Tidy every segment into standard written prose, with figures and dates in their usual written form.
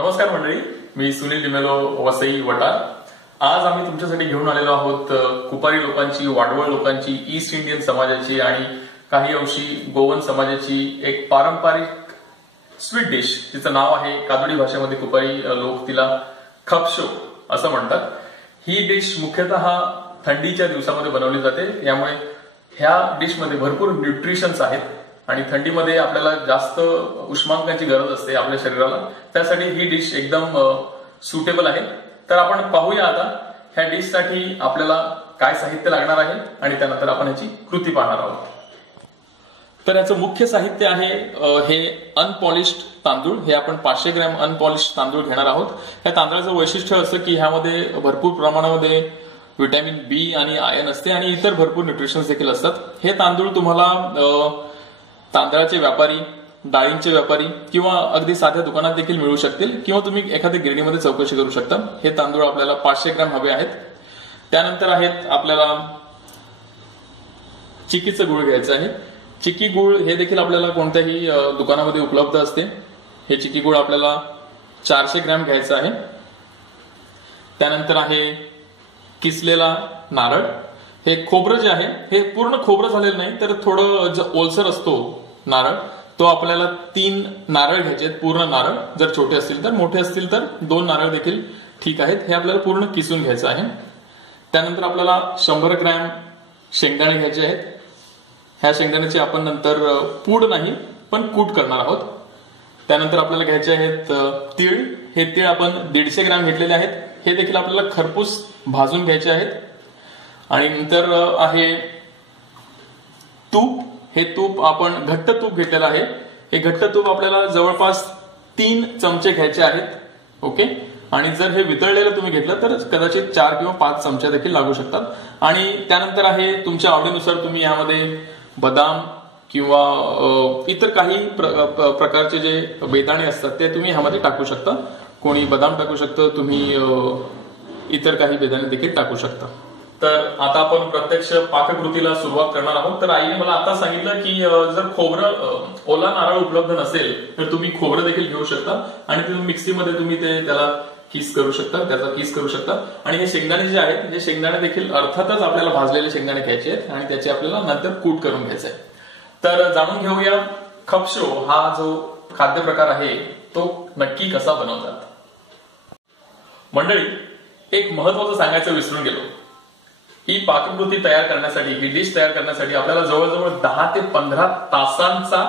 नमस्कार मंडळी, मी सुनील डिमेलो वसई वटार। आज आम्ही तुमच्यासाठी घेऊन आलेलो आहोत कुपारी लोकांची, वाडवळ लोकांची, ईस्ट इंडियन समाजाची आणि काही अंशी गोवन समाजाची एक पारंपरिक स्वीट डिश। तिचं नाव आहे, कादोडी भाषेमध्ये कुपारी लोक तिला खपशो असं म्हणतात। ही डिश मुख्यतः थंडीच्या दिवसामध्ये बनवली जाते, यामुळे ह्या डिश मध्ये भरपूर न्यूट्रिशन्स आहेत आणि थंडीमध्ये आपल्याला जास्त उष्मांकाची गरज असते आपल्या शरीराला, त्यासाठी ही डिश एकदम सुटेबल आहे। तर आपण पाहूया आता ह्या डिश साठी आपल्याला काय साहित्य लागणार आहे आणि त्यानंतर आपण ह्याची कृती पाहणार आहोत। तर याचं मुख्य साहित्य आहे हे अनपॉलिश्ड तांदूळ। हे आपण 500 ग्रॅम अनपॉलिश्ड तांदूळ घेणार आहोत। या तांदळाचं वैशिष्ट्य असं की ह्यामध्ये भरपूर प्रमाणामध्ये व्हिटॅमिन बी आणि आयर्न असते आणि इतर भरपूर न्यूट्रिशन्स देखील असतात। हे तांदूळ तुम्हाला तांदळाचे व्यापारी, डाळींचे व्यापारी किंवा अगदी साध्या दुकानात देखील मिळू शकतील किंवा तुम्ही एखाद्या गिरणीमध्ये चौकशी करू शकता। हे तांदूळ आपल्याला 500 ग्रॅम हवे आहेत। त्यानंतर आहेत आपल्याला चिक्कीचं गुळ घ्यायचं आहे। चिक्की गुळ हे देखील आपल्याला कोणत्याही दुकानामध्ये उपलब्ध असते। हे चिक्की गुळ आपल्याला 400 ग्रॅम घ्यायचं आहे। त्यानंतर आहे किसलेला नारळ। हे खोबरं जे आहे हे पूर्ण खोबरं झालेलं नाही, तर थोडं जो ओलसर असतो नारळ, तो आपल्याला 3 नारळ घ्यायचे आहेत, पूर्ण नारळ। जर छोटे असतील तर, मोठे असतील तर 2 नारळ देखील ठीक आहेत। हे आपल्याला पूर्ण किसून घ्यायचं आहे। त्यानंतर आपल्याला 100 ग्रॅम शेंगदाणे घ्यायचे आहेत। ह्या शेंगदाण्याची आपण नंतर पूड नाही पण कूट करणार आहोत। त्यानंतर आपल्याला घ्यायचे आहेत तीळ। हे तीळ आपण 150 ग्रॅम घेतलेले आहेत। हे देखील आपल्याला खरपूस भाजून घ्यायचे आहेत। आणि नंतर आहे तूप। हे तूप आपण घट्ट तूप घेतलेलं आहे। हे घट्ट तूप आपल्याला जवळपास 3 चमचे घ्यायचे आहेत। ओके, आणि जर हे वितळलेलं तुम्ही घेतलं तर कदाचित 4 किंवा 5 चमचे देखील लागू शकतात। आणि त्यानंतर आहे तुमच्या आवडीनुसार तुम्ही यामध्ये बदाम किंवा इतर काही प्रकारचे जे बेदाणे असतात ते तुम्ही ह्यामध्ये टाकू शकता। कोणी बदाम टाकू शकतं, तुम्ही इतर काही बेदाणे देखील टाकू शकता। तर आता आपण प्रत्यक्ष पाककृतीला सुरुवात करणार आहोत। तर आईने मला आता सांगितलं की जर खोबरं, ओला नारळ उपलब्ध नसेल तर तुम्ही खोबरं देखील घेऊ शकता आणि तुम्ही मिक्सीमध्ये तुम्ही त्याला किस करू शकता, त्याचा किस करू शकता। आणि हे शेंगदाणे जे आहेत, हे शेंगदाणे देखील अर्थातच आपल्याला भाजलेले शेंगदाणे घ्यायचे आहेत आणि त्याचे आपल्याला नंतर कूट करून घ्यायचं आहे। तर जाणून घेऊया खपशो हा जो खाद्य प्रकार आहे तो नक्की कसा बनवतात। मंडळी, एक महत्वाचं सांगायचं विसरून गेलो। ही पाककृती तयार करण्यासाठी, ही डिश तयार करण्यासाठी आपल्याला जवळजवळ 10 ते 15 तासांचा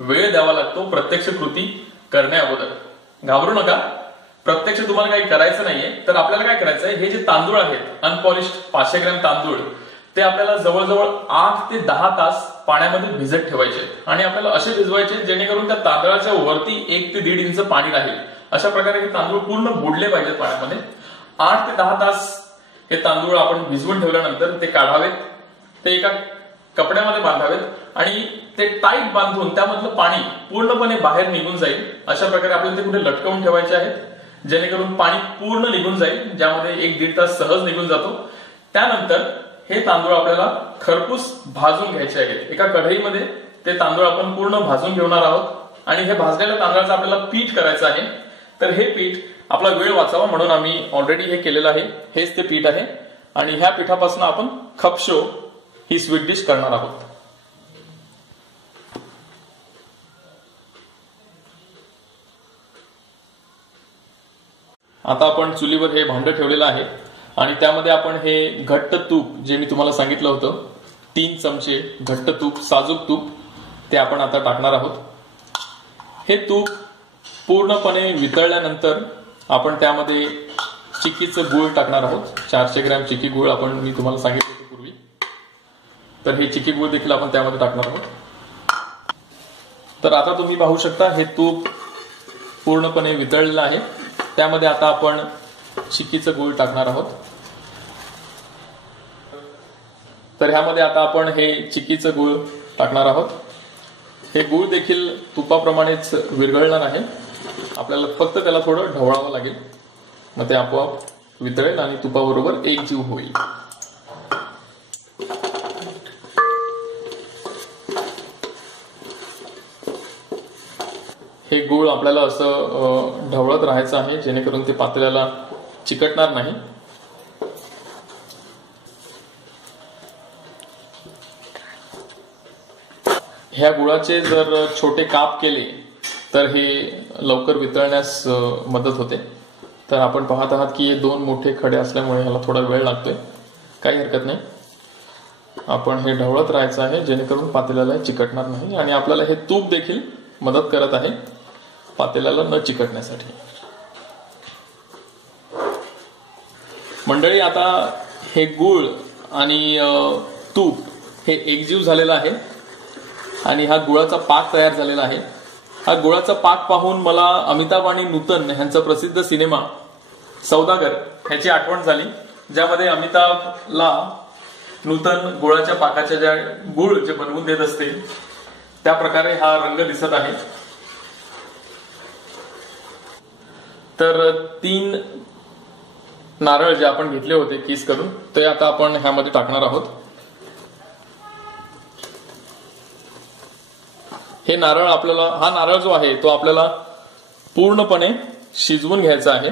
वेळ द्यावा लागतो प्रत्यक्ष कृती करण्या अगोदर। घाबरू नका, प्रत्यक्ष तुम्हाला काही करायचं नाहीये। तर आपल्याला काय करायचंय, हे जे तांदूळ आहेत अनपॉलिश्ड 500 ग्रॅम तांदूळ, ते आपल्याला जवळजवळ 8 ते 10 तास पाण्यामध्ये भिजत ठेवायचे आणि आपल्याला असे भिजवायचे जेणेकरून त्या तांदळाच्या वरती 1 ते 1.5 इंच पाणी राहील। अशा प्रकारे हे तांदूळ पूर्ण बुडले पाहिजेत पाण्यामध्ये। 8 ते 10 तास हे तांदूळ आपण भिजवून ठेवल्यानंतर ते काढावेत, ते एका कपड्यामध्ये बांधावेत आणि ते टाईट बांधून त्यामधलं पाणी पूर्णपणे बाहेर निघून जाईल। अशा प्रकारे आपल्याला ते कुठे लटकवून ठेवायचे आहेत जेणेकरून पाणी पूर्ण निघून जाईल, ज्यामध्ये 1-1.5 तास सहज निघून जातो। त्यानंतर हे तांदूळ आपल्याला खरपूस भाजून घ्यायचे आहेत। एका कढईमध्ये ते तांदूळ आपण पूर्ण भाजून घेणार आहोत आणि हे भाजलेल्या तांदळाचं आपल्याला पीठ करायचं आहे। तर हे पीठ आपला वेळ वाचावा म्हणून आम्ही ऑलरेडी हे केलेलं आहे। हेच ते पीठ आहे आणि ह्या पिठापासून आपण खपशो ही स्वीट डिश करणार आहोत। आता आपण चुलीवर हे भांडं ठेवलेलं आहे आणि त्यामध्ये आपण हे घट्ट तूप, जे मी तुम्हाला सांगितलं होतं, 3 चमचे घट्ट तूप, साजूक तूप, ते आपण आता टाकणार आहोत। हे तूप पूर्णपणे वितळल्यानंतर आपण त्यामध्ये चिक्कीचं गुळ टाकणार आहोत। 400 ग्रॅम चिक्की गुळ मी तुम्हाला सांगितलं होतं पूर्वी। तर हे चिक्की गुळ देखील आपण त्यामध्ये टाकणार आहोत। तर आता तुम्ही पाहू शकता हे तूप पूर्णपणे वितळलेलं आहे। त्यामध्ये आता आपण चिक्कीचं गुळ टाकणार आहोत। तर ह्यामध्ये आता आपण हे चिक्कीचं गुळ टाकणार आहोत। हे गुळ देखील तुपाप्रमाणेच विरघळणार आहे। आपल्याला फक्त त्याला थोडं ढवळावं लागेल, मग ते आपोआप वितळेल आणि तुपाबरोबर एकजीव होईल। हे गूळ आपल्याला असं ढवळत राहायचं आहे, जेणेकरून ते पातेल्याला चिकटणार नाही. ह्या गुळाचे जर छोटे काप केले तर हे लवकर वितळण्यास मदत होते. तर आपण पाहत आहात की हे 2 मोठे खडे असल्यामुळे ह्याला थोडा वेळ लागतोय. काही हरकत नाही, आपण हे ढवळत राहायचं आहे, जेणेकरून पातेल्याला चिकटणार नाही. आणि आपल्याला हे तूप देखील मदत करत आहे पातेल्याला न चिकटण्यासाठी. मंडळी, आता हे गूळ आणि तूप हे एकजीव झालेलं आहे आणि हा गुळाचा पाक तयार झालेला आहे. हा गुळाचा पाक पाहून मला अमिताभ आणि नूतन यांचा प्रसिद्ध सिनेमा सौदागर ह्याची आठवण झाली, ज्यामध्ये अमिताभला नूतन गुळाच्या पाकाच्या ज्या गुळ जे बनवून देत असते त्या प्रकारे हा रंग दिसत आहे. तर 3 नारळ जे आपण घेतले होते किस करून ते आता आपण ह्यामध्ये टाकणार आहोत. हे नारळ आपल्याला, हा नारळ जो आहे तो आपल्याला पूर्णपणे शिजवून घ्यायचा आहे.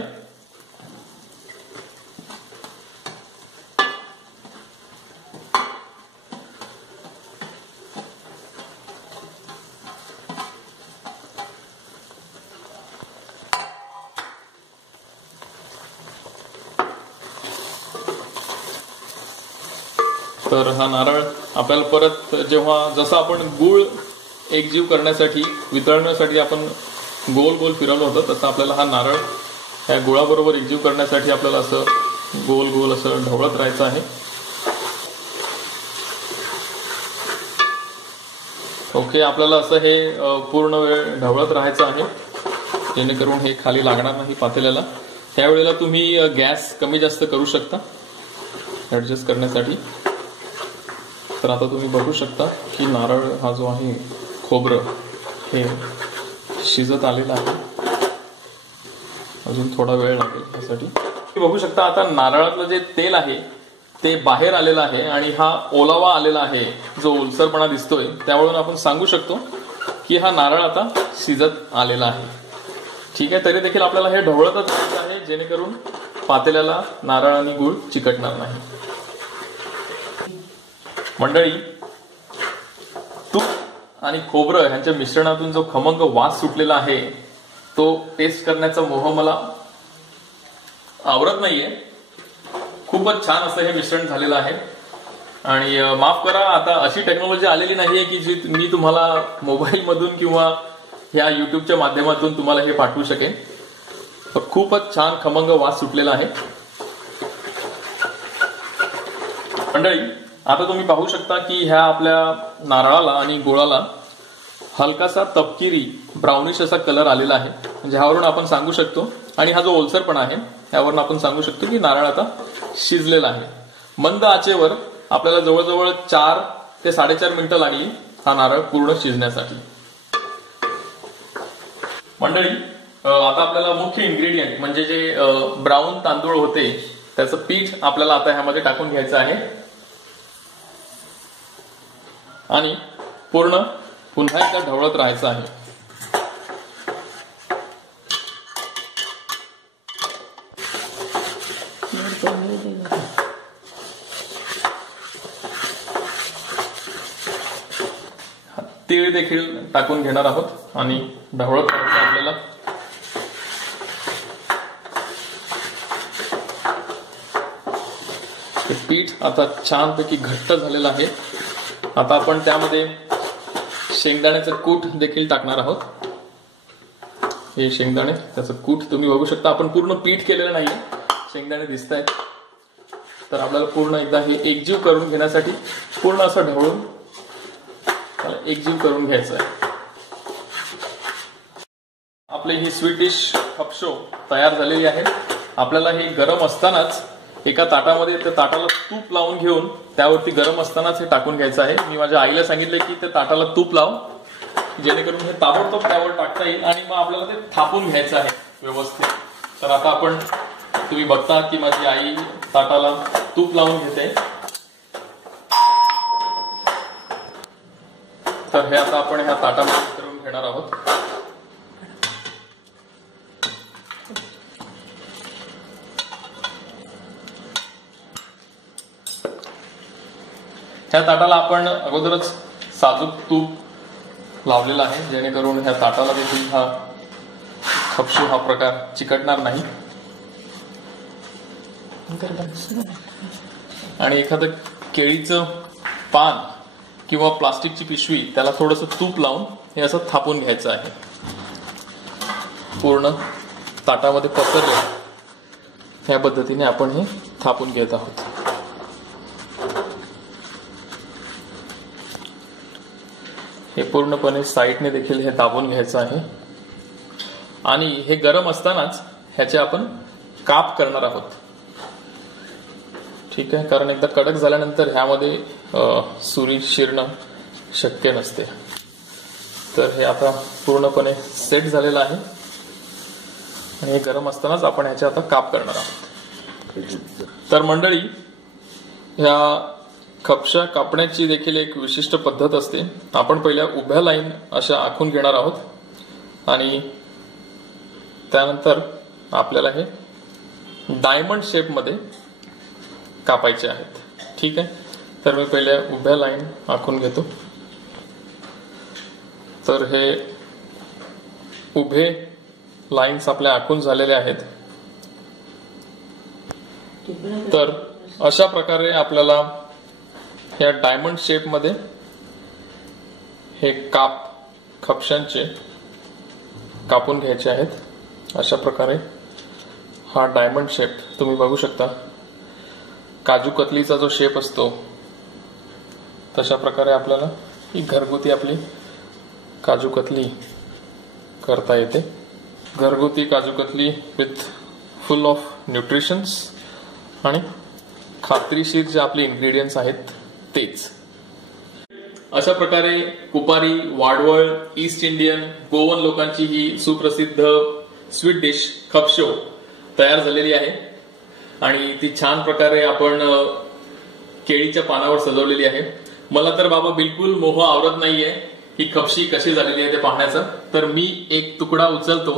तर हा नारळ आपल्याला परत जेव्हा जसं आपण गूळ एकजीव करण्यासाठी, वितळण्यासाठी आपण गोल गोल फिरवलं होतं, तसं आपल्याला हा नारळ ह्या गुळाबरोबर एकजीव करण्यासाठी आपल्याला असं गोल गोल असं ढवळत राहायचं आहे. ओके, आपल्याला असं हे पूर्ण वेळ ढवळत राहायचं आहे, जेणेकरून हे खाली लागणार नाही पातेल्याला. त्यावेळेला तुम्ही गॅस कमी जास्त करू शकता ऍडजस्ट करण्यासाठी. तर आता तुम्ही बघू शकता की नारळ हा जो आहे, खोबरं हे शिजत आलेलं आहे. अजून थोडा वेळ लागेल यासाठी. तुम्ही बघू शकता आता नारळातलं जे तेल आहे ते बाहेर आलेलं आहे आणि हा ओलावा आलेला आहे, जो ओलसरपणा दिसतोय, त्यावरून आपण सांगू शकतो की हा नारळ आता शिजत आलेला आहे. ठीक आहे, तरी देखील आपल्याला हे ढवळतच राहायचं आहे, जेणेकरून पातेल्याला नारळ आणि गूळ चिकटणार नाही. मंडळी, तूप आणि खोबरं ह्यांच्या मिश्रणातून जो खमंग वास सुटलेला आहे तो टेस्ट करण्याचा मोह मला आवरत नाहीये. खूपच छान असं हे मिश्रण झालेलं आहे. आणि माफ करा, आता अशी टेक्नॉलॉजी आलेली नाहीये की जी मी तुम्हाला मोबाईल मधून किंवा ह्या युट्यूबच्या माध्यमातून तुम्हाला हे पाठवू शकेन. खूपच छान खमंग वास सुटलेला आहे. मंडळी, आता तुम्ही पाहू शकता की ह्या आपल्या नारळाला आणि गुळाला हलकासा तपकिरी ब्राउनिश असा कलर आलेला आहे. म्हणजे ह्यावरून आपण सांगू शकतो, आणि हा जो ओलसरपणा आहे त्यावरून आपण सांगू शकतो की नारळ आता शिजलेला आहे. मंद आचेवर आपल्याला जवळजवळ 4 ते 4.5 मिनिटं लागली हा नारळ पूर्ण शिजण्यासाठी. मंडळी, आता आपल्याला मुख्य इन्ग्रेडियंट म्हणजे जे ब्राऊन तांदूळ होते त्याचं पीठ आपल्याला आता ह्यामध्ये टाकून घ्यायचं आहे आणि पुन्हा एकदा ढवळत राहायचं आहे. तीळ देखील टाकून घेणार आहोत आणि ढवळत राहायचं आपल्याला. हे पीठ आता छानपैकी घट्ट झालेलं आहे. आता आपण त्यामध्ये शेंगदाण्याचं कूट देखील टाकणार आहोत. हे शेंगदाणे, त्याचं कूट तुम्ही बघू शकता. आपण पूर्ण पीठ केलेलं नाहीये, शेंगदाणे दिसत आहेत. तर आपल्याला पूर्ण एकदा हे एकजीव करून घेण्यासाठी पूर्ण असं ढवळून त्याला एकजीव करून घ्यायचं आहे. आपली ही स्वीट डिश खपशो तयार झालेली आहे. आपल्याला हे गरम असतानाच एका ताटामध्ये त्या ताटाला तूप लावून घेऊन त्यावरती गरम असतानाच हे टाकून घ्यायचं आहे. मी माझ्या आईला सांगितलं की त्या ताटाला तूप लाव, जेणेकरून हे ताबडतोब त्यावर टाकता येईल आणि मग आपल्याला ते थापून घ्यायचं आहे व्यवस्थित. तर आता आपण, तुम्ही बघता की माझी आई ताटाला तूप लावून घेते. तर हे आता आपण ह्या ताटामध्ये करून घेणार आहोत. ह्या ताटाला आपण अगोदरच साजूक तूप लावलेलं आहे, जेणेकरून ह्या ताटाला देखील हा खपशी हा प्रकार चिकटणार नाही. आणि एखादं केळीचं पान किंवा प्लास्टिकची पिशवी त्याला थोडंसं तूप लावून हे असं थापून घ्यायचं आहे. पूर्ण ताटामध्ये पसरलं ह्या पद्धतीने आपण हे थापून घेत आहोत. हे पूर्णपणे साईडने देखील हे दाबून घ्यायचं आहे. आणि हे गरम असतानाच ह्याचे आपण काप करणार आहोत. ठीक आहे, कारण एकदा कडक झाल्यानंतर ह्यामध्ये सुरी शिरणं शक्य नसते. तर हे आता पूर्णपणे सेट झालेलं आहे आणि हे गरम असतानाच आपण ह्याचे आता काप करणार आहोत. तर मंडळी, ह्या खपशा कापण्याची देखील एक विशिष्ट पद्धत असते. आपण पहिल्या उभ्या लाईन अशा आखून घेणार आहोत आणि त्यानंतर आपल्याला हे डायमंड शेपमध्ये कापायचे आहेत. ठीक आहे, तर मी पहिल्या उभ्या लाईन आखून घेतो. तर हे उभे लाईन्स आपल्या आखून झालेले आहेत. तर अशा प्रकारे आपल्याला या डायमंड शेपमध्ये हे काप खपशांचे कापून घ्यायचे आहेत. अशा प्रकारे हा डायमंड शेप तुम्ही बघू शकता. काजू कतलीचा जो शेप असतो तशा प्रकारे आपल्याला ही घरगुती आपली काजू कतली करता येते. घरगुती kaju katli with full of nutritions आणि खात्रीशीर जे आपले इन्ग्रेडियंट्स आहेत तेच. अशा प्रकारे Kupari, Wadval, east Indian, Goan लोकांची ही सुप्रसिद्ध स्वीट डिश खपशो तयार झालेली आहे आणि ती छान प्रकारे आपण केळीच्या पानावर सजवलेली आहे. मला तर बाबा बिलकुल मोह आवरत नाहीये ही खपशी कशी झालेली आहे ते पाहण्याचं. तर मी एक तुकडा उचलतो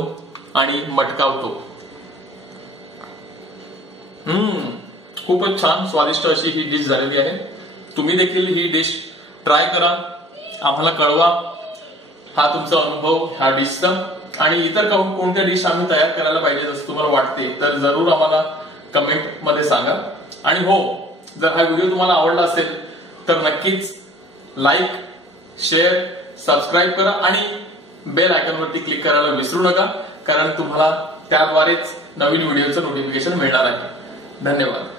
आणि मटकावतो. खूपच छान स्वादिष्ट अशी ही डिश झालेली आहे. तुम्ही देखील ही डिश ट्राय करा, आम्हाला कळवा हा तुमचा अनुभव ह्या डिशचा. आणि इतर कोणत्या डिश आम्ही तयार करायला पाहिजे असं तुम्हाला वाटते तर जरूर आम्हाला कमेंट मध्ये सांगा. आणि हो, जर हा व्हिडिओ तुम्हाला आवडला असेल तर नक्कीच लाईक, शेअर, सबस्क्राईब करा आणि बेल आयकॉनवरती क्लिक करायला विसरू नका, कारण तुम्हाला त्याद्वारेच नवीन व्हिडिओचं नोटिफिकेशन मिळणार आहे. धन्यवाद.